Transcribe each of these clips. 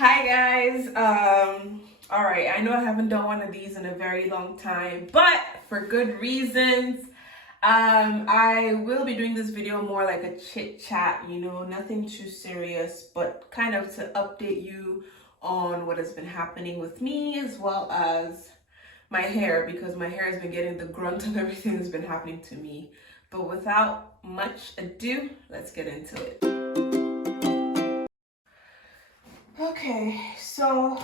Hi guys. All right, I know I haven't done one of these in a very long time, but for good reasons. I will be doing this video more like a chit chat, nothing too serious, but kind of to update you on what has been happening with me as well as my hair, because my hair has been getting the grunt of everything that's been happening to me. But without much ado, let's get into it. Okay, so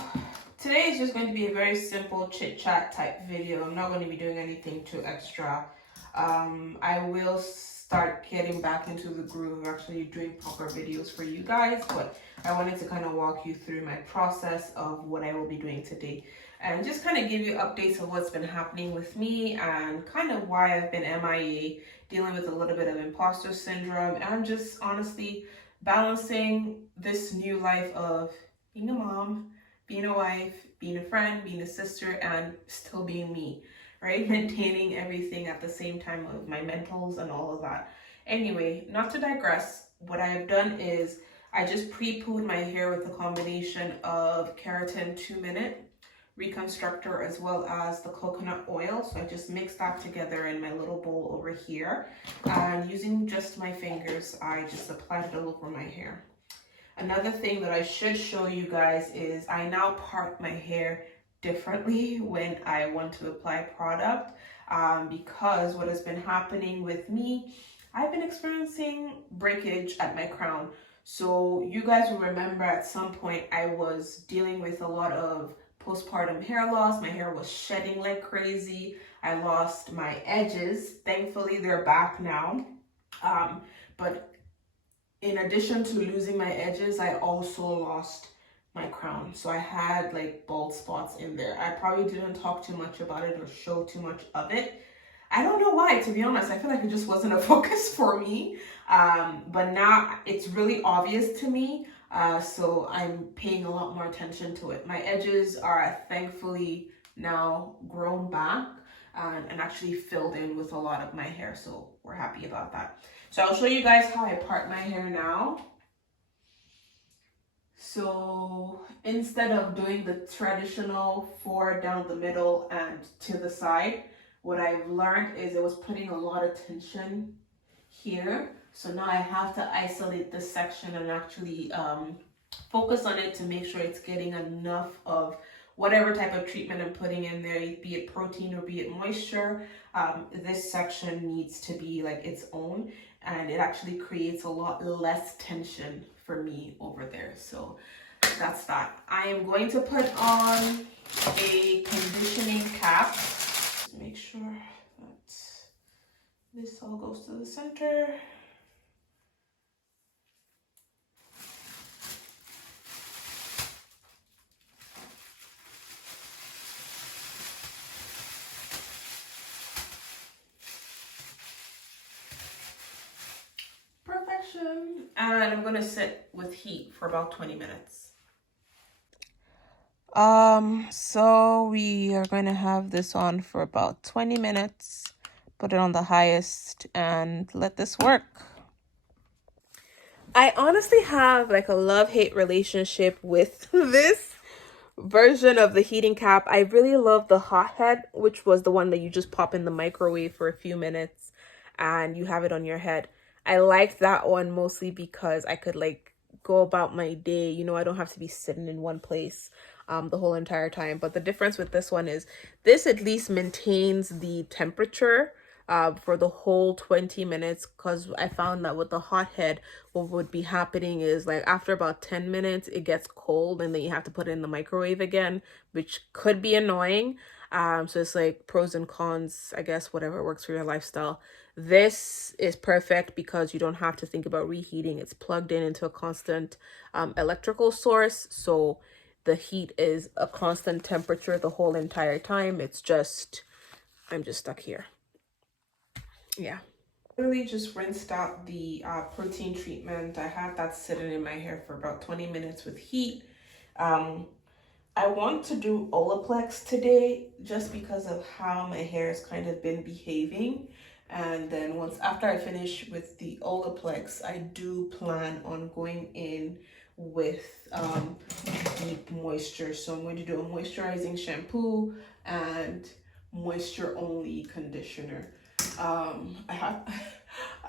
today is just going to be a very simple chit chat type video. I'm not going to be doing anything too extra. I will start getting back into the groove of actually doing proper videos for you guys, but I wanted to kind of walk you through my process of what I will be doing today and just kind of give you updates of what's been happening with me and kind of why I've been MIA, dealing with a little bit of imposter syndrome, and I'm just honestly balancing this new life of being a mom, being a wife, being a friend, being a sister, and still being me, right? Maintaining everything at the same time of my mentals and all of that. Anyway, not to digress, what I have done is I just pre-pooed my hair with a combination of keratin 2-minute reconstructor as well as the coconut oil. So I just mixed that together in my little bowl over here, and using just my fingers I just applied it all over my hair. Another thing that I should show you guys is I now part my hair differently when I want to apply product, because what has been happening with me, I've been experiencing breakage at my crown. So you guys will remember at some point I was dealing with a lot of postpartum hair loss. My hair was shedding like crazy. I lost my edges. Thankfully, they're back now. But in addition to losing my edges, I also lost my crown. So I had like bald spots in there. I probably didn't talk too much about it or show too much of it. I don't know why, to be honest. I feel like it just wasn't a focus for me. But now it's really obvious to me. So I'm paying a lot more attention to it. My edges are thankfully now grown back and actually filled in with a lot of my hair. So we're happy about that. So I'll show you guys how I part my hair now. So instead of doing the traditional 4 down the middle and to the side, what I've learned is it was putting a lot of tension here. So now I have to isolate this section and actually focus on it to make sure it's getting enough of whatever type of treatment I'm putting in there, be it protein or be it moisture. This section needs to be like its own, and it actually creates a lot less tension for me over there. So that's that. I am going to put on a conditioning cap. Just make sure that this all goes to the center. Perfection. And I'm gonna sit with heat for about 20 minutes. So we are going to have this on for about 20 minutes, put it on the highest and let this work. I honestly have like a love-hate relationship with this version of the heating cap. I really love the hot head, which was the one that you just pop in the microwave for a few minutes and you have it on your head. I liked that one mostly because I could like go about my day. I don't have to be sitting in one place the whole entire time. But the difference with this one is this at least maintains the temperature for the whole 20 minutes, because I found that with the hot head, what would be happening is like after about 10 minutes, it gets cold and then you have to put it in the microwave again, which could be annoying. So it's like pros and cons, I guess, whatever works for your lifestyle. This is perfect because you don't have to think about reheating. It's plugged in into a constant electrical source. So the heat is a constant temperature the whole entire time. It's just, I'm just stuck here. Yeah. Really just rinsed out the protein treatment. I have that sitting in my hair for about 20 minutes with heat. I want to do Olaplex today just because of how my hair has kind of been behaving. And then after I finish with the Olaplex, I do plan on going in with deep moisture. So I'm going to do a moisturizing shampoo and moisture only conditioner. I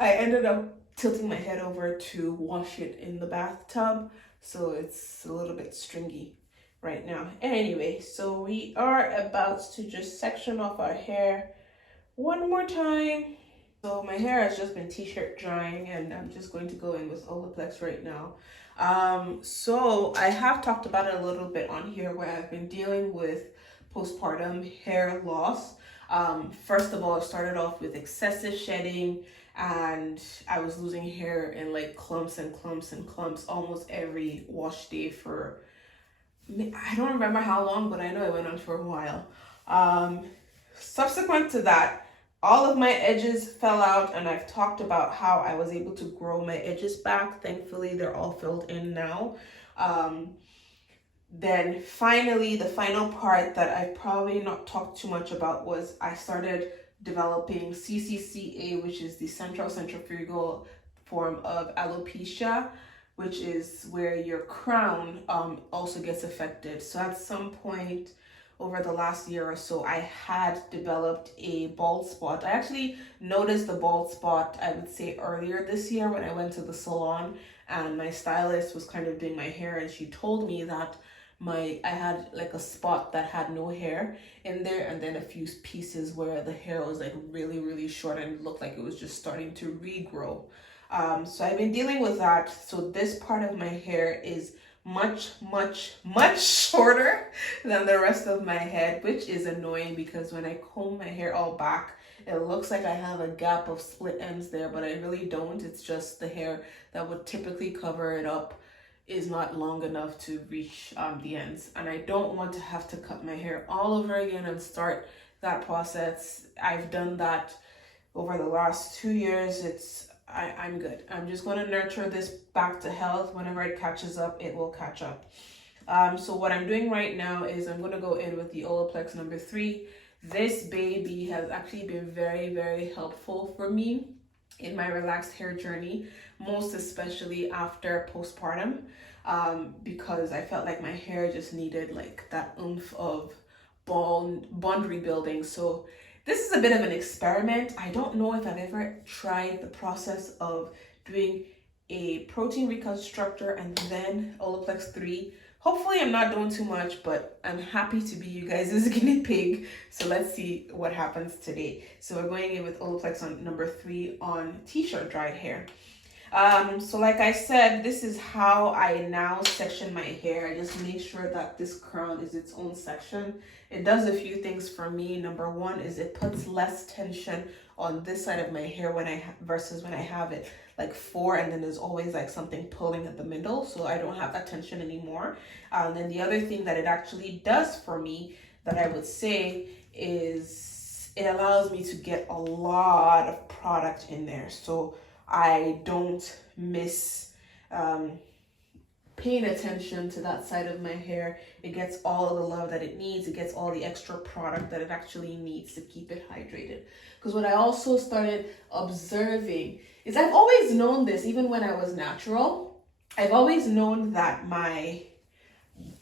ended up tilting my head over to wash it in the bathtub, so it's a little bit stringy right now. Anyway, so we are about to just section off our hair one more time. So my hair has just been t-shirt drying, and I'm just going to go in with Olaplex right now. So I have talked about it a little bit on here, where I've been dealing with postpartum hair loss. First of all, it started off with excessive shedding, and I was losing hair in like clumps and clumps and clumps almost every wash day for, I don't remember how long, but I know it went on for a while. Subsequent to that, all of my edges fell out, and I've talked about how I was able to grow my edges back. Thankfully, they're all filled in now. Then finally, the final part that I probably not talked too much about was I started developing CCCA, which is the central centrifugal form of alopecia, which is where your crown also gets affected. So at some point over the last year or so, I had developed a bald spot. I actually noticed the bald spot, I would say, earlier this year when I went to the salon, and my stylist was kind of doing my hair, and she told me that I had like a spot that had no hair in there, and then a few pieces where the hair was like really, really short and it looked like it was just starting to regrow. So I've been dealing with that. So this part of my hair is much shorter than the rest of my head, which is annoying because when I comb my hair all back, it looks like I have a gap of split ends there, but I really don't. It's just the hair that would typically cover it up is not long enough to reach the ends, and I don't want to have to cut my hair all over again and start that process. I've done that over the last 2 years. I'm good. I'm just going to nurture this back to health. Whenever it catches up, it will catch up. So what I'm doing right now is I'm going to go in with the Olaplex number 3. This baby has actually been very, very helpful for me in my relaxed hair journey, most especially after postpartum, because I felt like my hair just needed like that oomph of bond rebuilding. So this is a bit of an experiment. I don't know if I've ever tried the process of doing a protein reconstructor and then Olaplex 3. Hopefully I'm not doing too much, but I'm happy to be you guys' guinea pig. So let's see what happens today. So we're going in with Olaplex on number 3 on t-shirt dried hair. So like I said, this is how I now section my hair. I just make sure that this crown is its own section. It does a few things for me. Number one is it puts less tension on this side of my hair versus when I have it like 4 and then there's always like something pulling at the middle, so I don't have that tension anymore. Then the other thing that it actually does for me that I would say is it allows me to get a lot of product in there, so I don't miss paying attention to that side of my hair. It gets all of the love that it needs. It gets all the extra product that it actually needs to keep it hydrated. Because what I also started observing is I've always known this, even when I was natural. I've always known that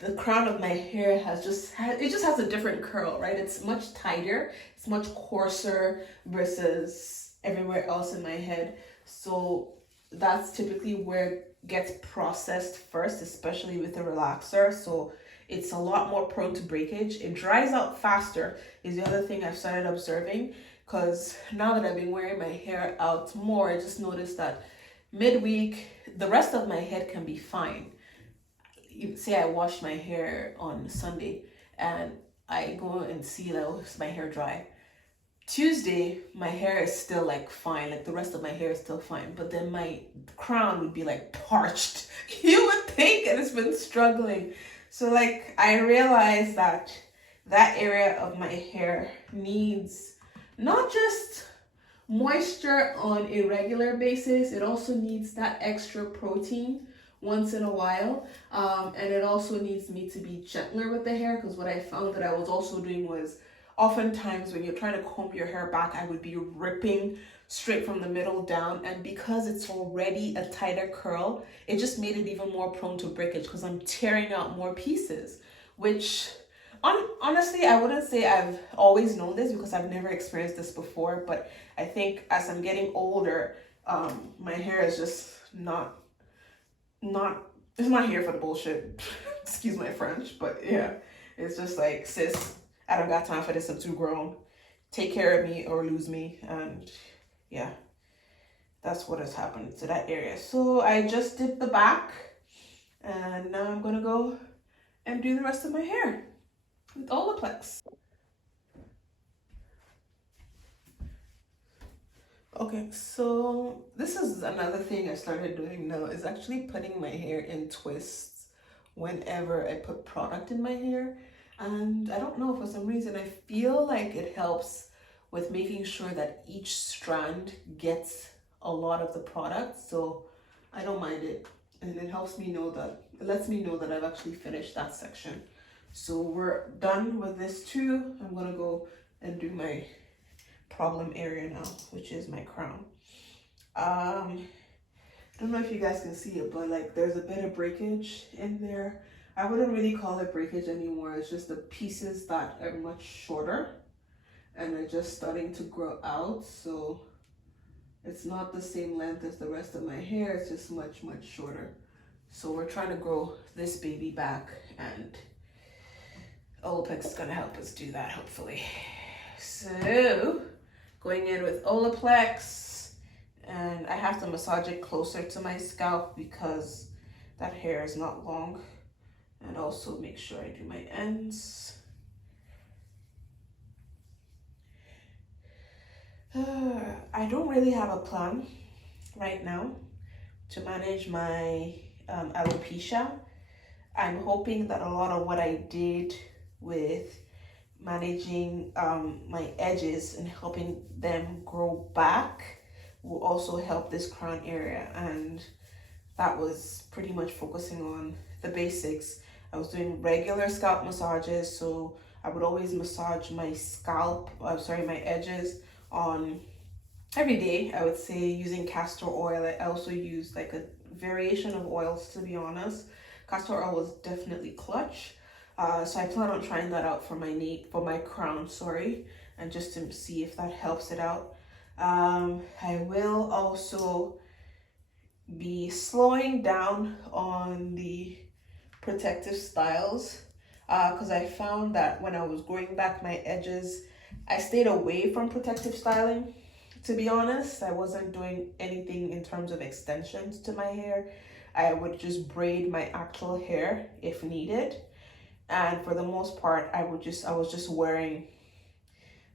the crown of my hair just has a different curl, right? It's much tighter, it's much coarser versus everywhere else in my head. So that's typically where it gets processed first, especially with the relaxer. So it's a lot more prone to breakage. It dries out faster is the other thing I've started observing, because now that I've been wearing my hair out more, I just noticed that midweek, the rest of my head can be fine. Say I wash my hair on Sunday and I go and see that my hair dry. Tuesday, my hair is still like fine, like the rest of my hair is still fine, but then my crown would be like parched. You would think, and it's been struggling. So like I realized that area of my hair needs not just moisture on a regular basis, it also needs that extra protein once in a while, and it also needs me to be gentler with the hair, because what I found that I was also doing was oftentimes when you're trying to comb your hair back, I would be ripping straight from the middle down, and because it's already a tighter curl, it just made it even more prone to breakage because I'm tearing out more pieces, which honestly, I wouldn't say I've always known this because I've never experienced this before, but I think as I'm getting older, my hair is just it's not here for the bullshit. Excuse my French, but yeah, it's just like, sis, I don't got time for this. I'm too grown. Take care of me or lose me. And yeah, that's what has happened to that area. So I just did the back, and now I'm gonna go and do the rest of my hair with Olaplex. Okay, so this is another thing I started doing now, is actually putting my hair in twists whenever I put product in my hair. And I don't know, for some reason, I feel like it helps with making sure that each strand gets a lot of the product. So I don't mind it. And it helps me know that, it lets me know that I've actually finished that section. So we're done with this too. I'm gonna go and do my problem area now, which is my crown. I don't know if you guys can see it, but like there's a bit of breakage in there. I wouldn't really call it breakage anymore. It's just the pieces that are much shorter and are just starting to grow out. So it's not the same length as the rest of my hair. It's just much shorter. So we're trying to grow this baby back, and Olaplex is gonna help us do that, hopefully. So going in with Olaplex, and I have to massage it closer to my scalp because that hair is not long, and also make sure I do my ends. I don't really have a plan right now to manage my alopecia. I'm hoping that a lot of what I did with managing my edges and helping them grow back will also help this crown area, and that was pretty much focusing on the basics. I was doing regular scalp massages, so I would always massage my my edges on every day, I would say, using castor oil. I also used like a variation of oils, to be honest. Castor oil was definitely clutch. So I plan on trying that out for my crown, and just to see if that helps it out. I will also be slowing down on the protective styles because I found that when I was growing back my edges, I stayed away from protective styling. To be honest, I wasn't doing anything in terms of extensions to my hair. I would just braid my actual hair if needed. And for the most part, I was just wearing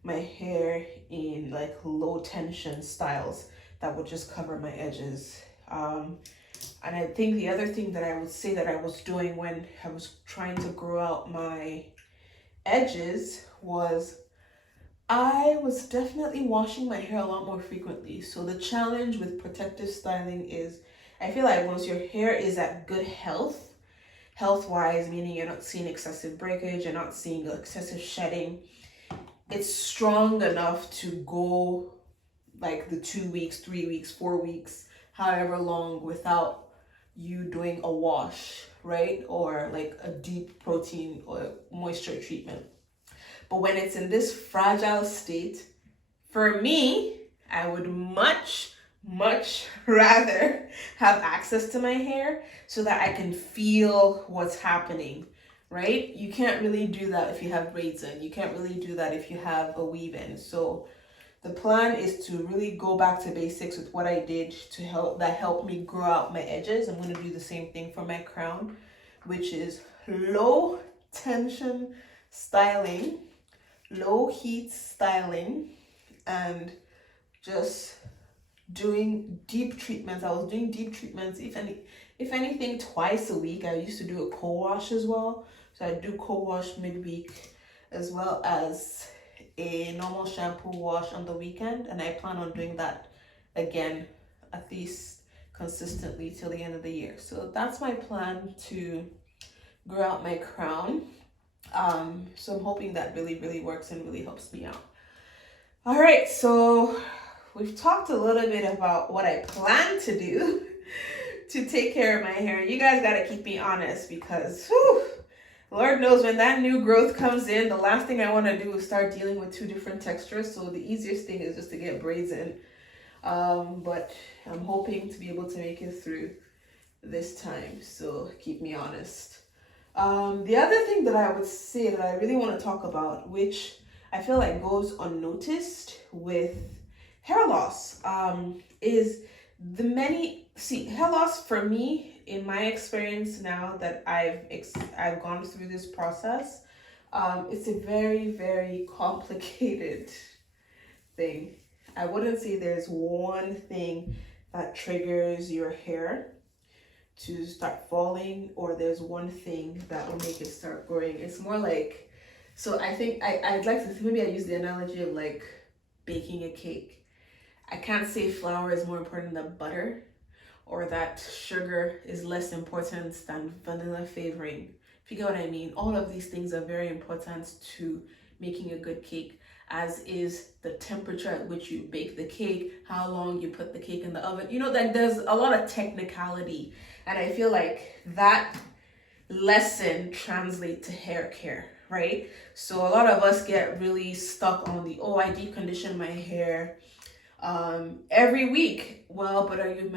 my hair in like low tension styles that would just cover my edges. And I think the other thing that I would say that I was doing when I was trying to grow out my edges was I was definitely washing my hair a lot more frequently. So the challenge with protective styling is, I feel like once your hair is at good health-wise, meaning you're not seeing excessive breakage, you're not seeing excessive shedding, it's strong enough to go like the 2 weeks, 3 weeks, 4 weeks, however long, without you doing a wash, right? Or like a deep protein or moisture treatment. But when it's in this fragile state, for me, I would much rather have access to my hair so that I can feel what's happening, right? You can't really do that if you have braids in. You can't really do that if you have a weave in. So the plan is to really go back to basics with what I did to help me grow out my edges. I'm going to do the same thing for my crown, which is low tension styling, low heat styling, and just doing deep treatments. I was doing deep treatments, if anything, twice a week. I used to do a co-wash as well. So I do co-wash midweek as well as a normal shampoo wash on the weekend, and I plan on doing that again at least consistently till the end of the year. So that's my plan to grow out my crown. So I'm hoping that really works and really helps me out. All right, so we've talked a little bit about what I plan to do to take care of my hair. You guys got to keep me honest because whew, Lord knows when that new growth comes in, the last thing I want to do is start dealing with two different textures. So the easiest thing is just to get braids in. But I'm hoping to be able to make it through this time. So keep me honest. The other thing that I would say that I really want to talk about, which I feel like goes unnoticed with hair loss, is the hair loss for me, in my experience now that I've gone through this process, it's a very, very complicated thing. I wouldn't say there's one thing that triggers your hair to start falling, or there's one thing that will make it start growing. It's more like, so I think I'd like to, maybe I use the analogy of like baking a cake. I can't say flour is more important than butter, or that sugar is less important than vanilla flavoring. If you get what I mean, all of these things are very important to making a good cake, as is the temperature at which you bake the cake, how long you put the cake in the oven. You know, that there's a lot of technicality, and I feel like that lesson translates to hair care, right? So a lot of us get really stuck on the, oh, I deep condition my hair every week. Well, but are you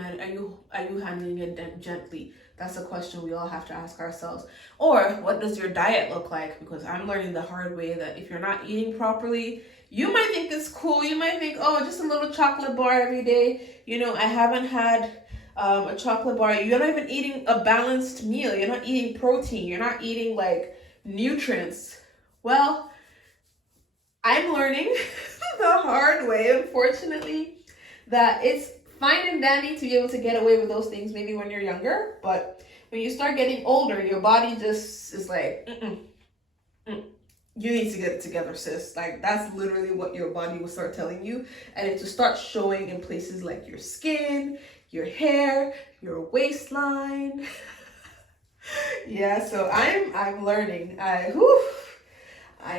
handling it gently? That's a question we all have to ask ourselves. Or what does your diet look like? Because I'm learning the hard way that if you're not eating properly, you might think it's cool. You might think, oh, just a little chocolate bar every day. You know, I haven't had a chocolate bar. You're not even eating a balanced meal. You're not eating protein. You're not eating like nutrients. Well, I'm learning the hard way, unfortunately, that it's fine and dandy to be able to get away with those things maybe when you're younger, but when you start getting older, your body just is like, you need to get it together, sis. Like, that's literally what your body will start telling you, and it just starts showing in places like your skin, your hair, your waistline. Yeah, so I'm learning. I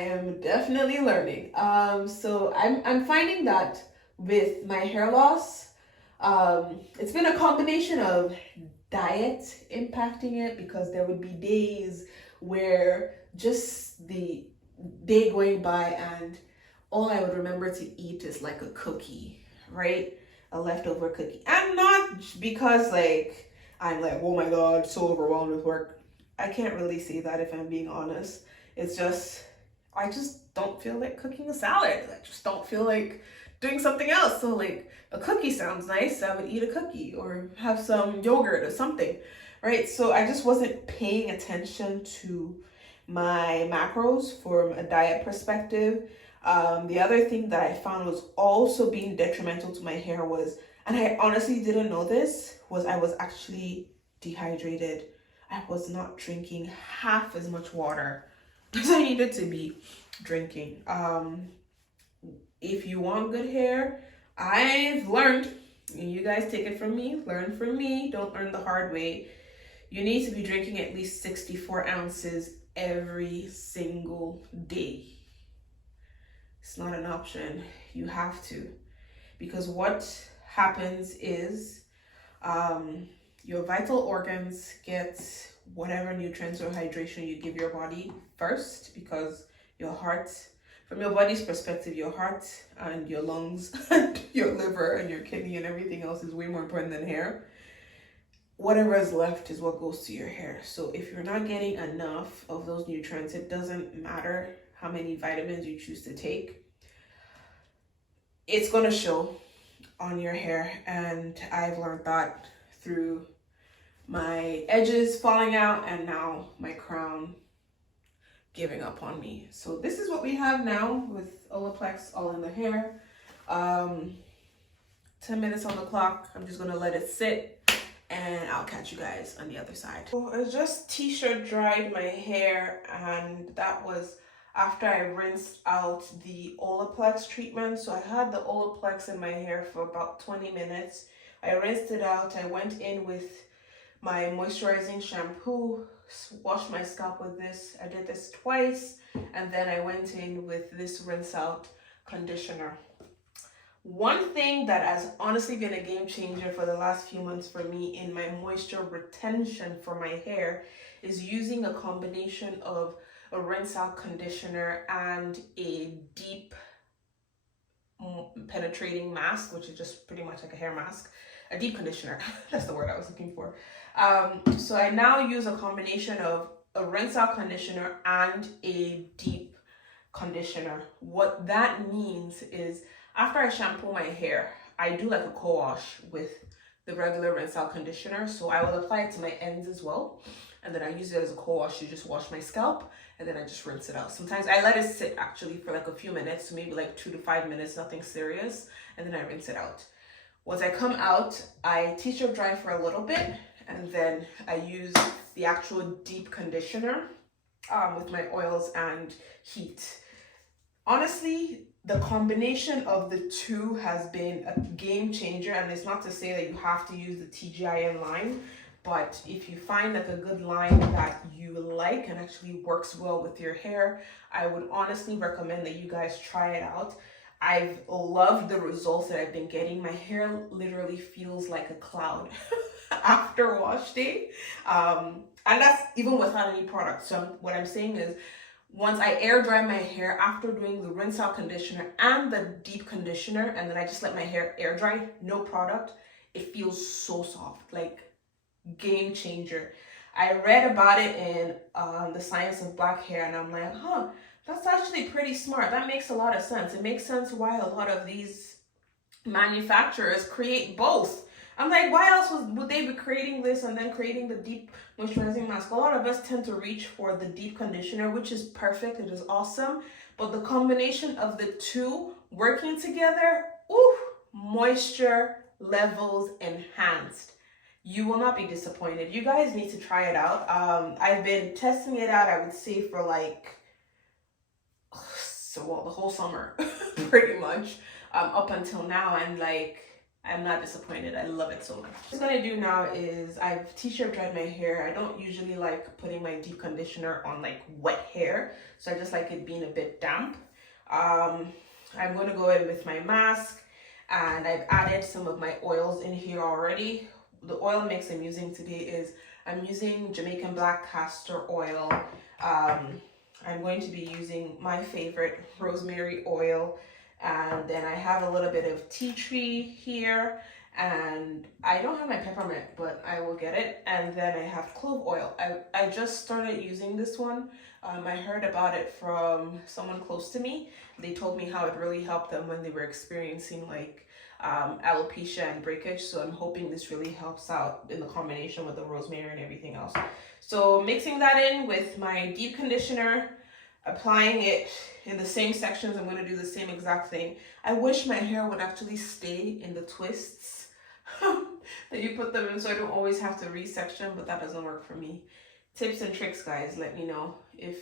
am definitely learning. So I'm finding that with my hair loss, it's been a combination of diet impacting it, because there would be days where just the day going by and all I would remember to eat is like a cookie, right? A leftover cookie. And not because like I'm like, oh my God, so overwhelmed with work. I can't really say that, if I'm being honest. It's just, I just don't feel like cooking a salad. I just don't feel like doing something else. So like a cookie sounds nice. I would eat a cookie or have some yogurt or something, right? So I just wasn't paying attention to my macros from a diet perspective. The other thing that I found was also being detrimental to my hair was, and I honestly didn't know this, was I was actually dehydrated. I was not drinking half as much water as I needed to be drinking. If you want good hair, I've learned, and you guys take it from me, learn from me, don't learn the hard way. You need to be drinking at least 64 ounces every single day. It's not an option. You have to. Because what happens is your vital organs get whatever nutrients or hydration you give your body first, because your heart, from your body's perspective, your heart and your lungs and your liver and your kidney and everything else is way more important than hair. Whatever is left is what goes to your hair. So if you're not getting enough of those nutrients, it doesn't matter how many vitamins you choose to take, it's going to show on your hair. And I've learned that through my edges falling out and now my crown giving up on me. So this is what we have now with Olaplex all in the hair. 10 minutes on the clock. I'm just going to let it sit, and I'll catch you guys on the other side. So I just t-shirt dried my hair, and that was after I rinsed out the Olaplex treatment. So I had the Olaplex in my hair for about 20 minutes. I rinsed it out. I went in with my moisturizing shampoo, washed my scalp with this. I did this twice, and then I went in with this rinse out conditioner. One thing that has honestly been a game changer for the last few months for me in my moisture retention for my hair is using a combination of a rinse out conditioner and a deep penetrating mask, which is just pretty much like a hair mask, a deep conditioner. That's the word I was looking for. So I now use a combination of a rinse out conditioner and a deep conditioner. What that means is after I shampoo my hair, I do like a co-wash with the regular rinse out conditioner. So I will apply it to my ends as well. And then I use it as a co-wash to just wash my scalp, and then I just rinse it out. Sometimes I let it sit actually for like a few minutes, so maybe like 2 to 5 minutes, nothing serious, and then I rinse it out. Once I come out, I t-shirt dry for a little bit, and then I use the actual deep conditioner with my oils and heat. Honestly, the combination of the two has been a game changer, and it's not to say that you have to use the TGIN line, but if you find like a good line that you like and actually works well with your hair, I would honestly recommend that you guys try it out. I've loved the results that I've been getting. My hair literally feels like a cloud after wash day. And that's even without any product. So what I'm saying is, once I air dry my hair after doing the rinse out conditioner and the deep conditioner, and then I just let my hair air dry, no product, it feels so soft, like game changer. I read about it in The Science of Black Hair, and I'm like, that's actually pretty smart. That makes a lot of sense. It makes sense why a lot of these manufacturers create both. I'm like, why else would they be creating this and then creating the deep moisturizing mask? A lot of us tend to reach for the deep conditioner, which is perfect. It is awesome. But the combination of the two working together, moisture levels enhanced. You will not be disappointed. You guys need to try it out. I've been testing it out, I would say, for like, the whole summer, pretty much, up until now. And like, I'm not disappointed. I love it so much. What I'm gonna do now is I've t-shirt dried my hair. I don't usually like putting my deep conditioner on like wet hair, so I just like it being a bit damp. I'm gonna go in with my mask, and I've added some of my oils in here already. The oil mix I'm using today is I'm using Jamaican black castor oil. I'm going to be using my favorite rosemary oil. And then I have a little bit of tea tree here, and I don't have my peppermint, but I will get it. And then I have clove oil. I just started using this one. I heard about it from someone close to me. They told me how it really helped them when they were experiencing like alopecia and breakage. So I'm hoping this really helps out in the combination with the rosemary and everything else. So mixing that in with my deep conditioner, applying it in the same sections, I'm going to do the same exact thing. I wish my hair would actually stay in the twists that you put them in, so I don't always have to resection, but that doesn't work for me. Tips and tricks, guys. Let me know if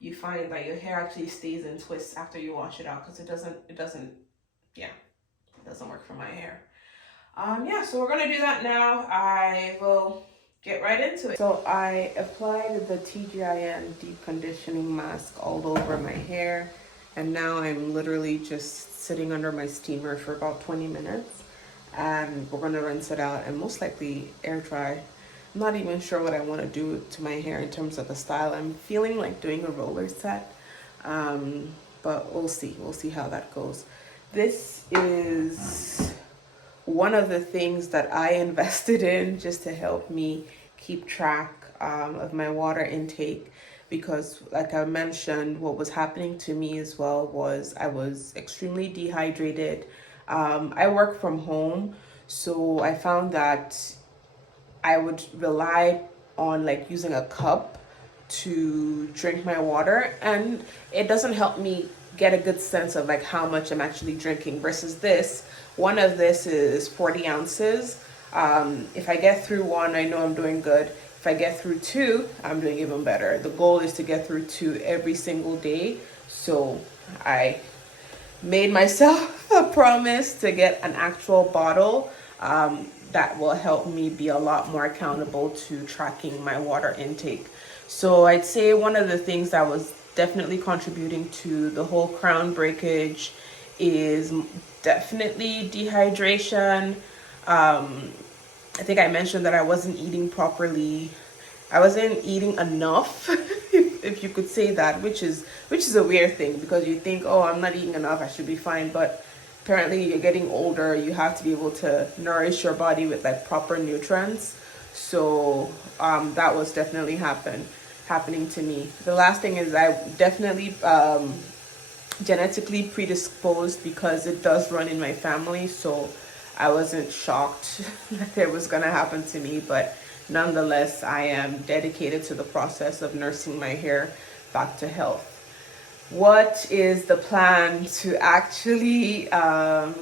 you find that your hair actually stays in twists after you wash it out, because it doesn't work for my hair. So we're going to do that now. I will get right into it. So I applied the TGIN deep conditioning mask all over my hair, and now I'm literally just sitting under my steamer for about 20 minutes, and we're going to rinse it out and most likely air dry. I'm not even sure what I want to do to my hair in terms of the style. I'm feeling like doing a roller set, but we'll see how that goes. This is one of the things that I invested in just to help me keep track of my water intake, because like I mentioned, what was happening to me as well was I was extremely dehydrated. I work from home, so I found that I would rely on like using a cup to drink my water, and it doesn't help me get a good sense of like how much I'm actually drinking versus this. One of this is 40 ounces. If I get through one, I know I'm doing good. If I get through two, I'm doing even better. The goal is to get through two every single day. So I made myself a promise to get an actual bottle that will help me be a lot more accountable to tracking my water intake. So I'd say one of the things that was definitely contributing to the whole crown breakage is definitely dehydration. I think I mentioned that I wasn't eating properly. I wasn't eating enough, if you could say that, which is a weird thing, because you think, oh, I'm not eating enough, I should be fine. But apparently, you're getting older. You have to be able to nourish your body with like proper nutrients. So that was definitely happening to me. The last thing is I definitely genetically predisposed, because it does run in my family. So I wasn't shocked that it was gonna happen to me, but nonetheless, I am dedicated to the process of nursing my hair back to health. What is the plan to actually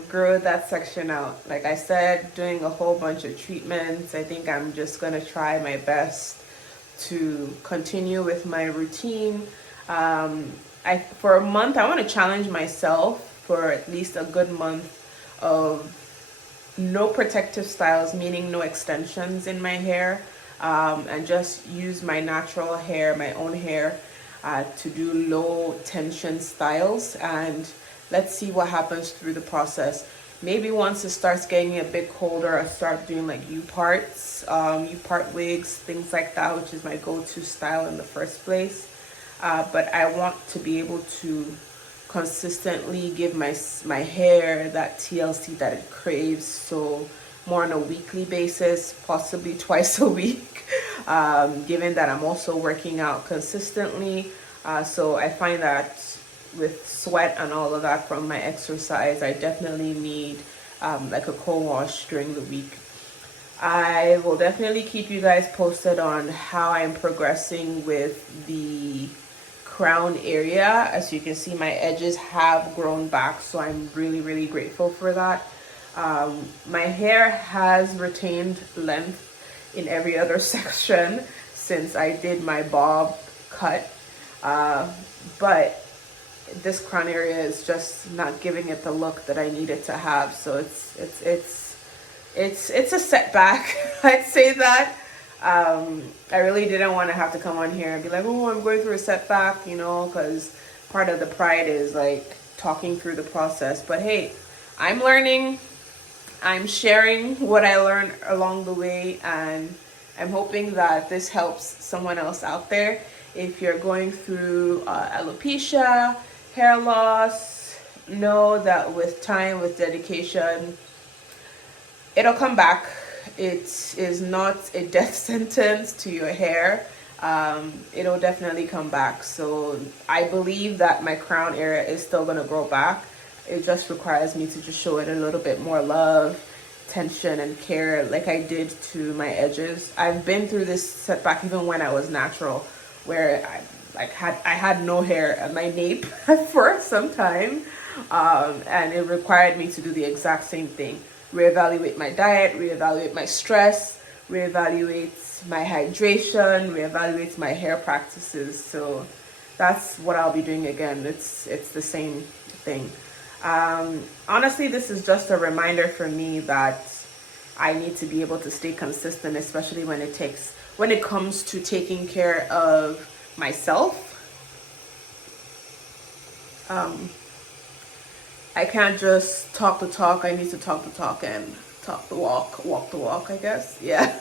grow that section out? Like I said, doing a whole bunch of treatments. I think I'm just gonna try my best to continue with my routine. For a month, I want to challenge myself for at least a good month of no protective styles, meaning no extensions in my hair, and just use my natural hair, my own hair, to do low tension styles. And let's see what happens through the process. Maybe once it starts getting a bit colder, I start doing like U-parts, U-part wigs, things like that, which is my go-to style in the first place. But I want to be able to consistently give my hair that TLC that it craves. So more on a weekly basis, possibly twice a week, given that I'm also working out consistently. So I find that with sweat and all of that from my exercise, I definitely need like a cold wash during the week. I will definitely keep you guys posted on how I'm progressing with the crown area. As you can see, my edges have grown back, so I'm really grateful for that. My hair has retained length in every other section since I did my bob cut, but this crown area is just not giving it the look that I need it to have. So it's a setback. I'd say that. I really didn't want to have to come on here and be like, oh, I'm going through a setback, because part of the pride is like talking through the process. But hey, I'm learning. I'm sharing what I learned along the way, and I'm hoping that this helps someone else out there. If you're going through alopecia, hair loss, know that with time, with dedication, it'll come back. It is not a death sentence to your hair. It'll definitely come back. So I believe that my crown area is still going to grow back. It just requires me to just show it a little bit more love, attention, and care, like I did to my edges. I've been through this setback even when I was natural, where I had no hair at my nape for some time, and it required me to do the exact same thing. Reevaluate my diet, reevaluate my stress, reevaluate my hydration, reevaluate my hair practices. So that's what I'll be doing again. It's the same thing. Honestly, this is just a reminder for me that I need to be able to stay consistent, especially when it comes to taking care of myself. I can't just talk the talk. I need to talk the talk and talk the walk the walk, I guess. Yeah.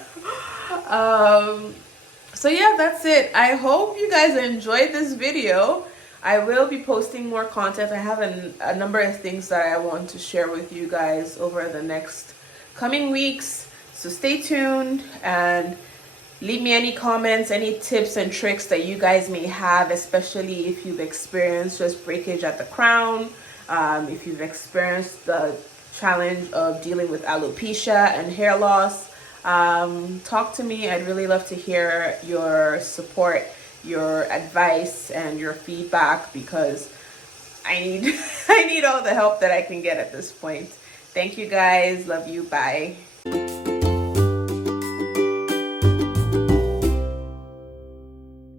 So yeah, that's it. I hope you guys enjoyed this video. I will be posting more content. I have a number of things that I want to share with you guys over the next coming weeks. So stay tuned and leave me any comments, any tips and tricks that you guys may have, especially if you've experienced just breakage at the crown. If you've experienced the challenge of dealing with alopecia and hair loss, talk to me. I'd really love to hear your support, your advice, and your feedback, because I need I need all the help that I can get at this point. Thank you guys. Love you. Bye.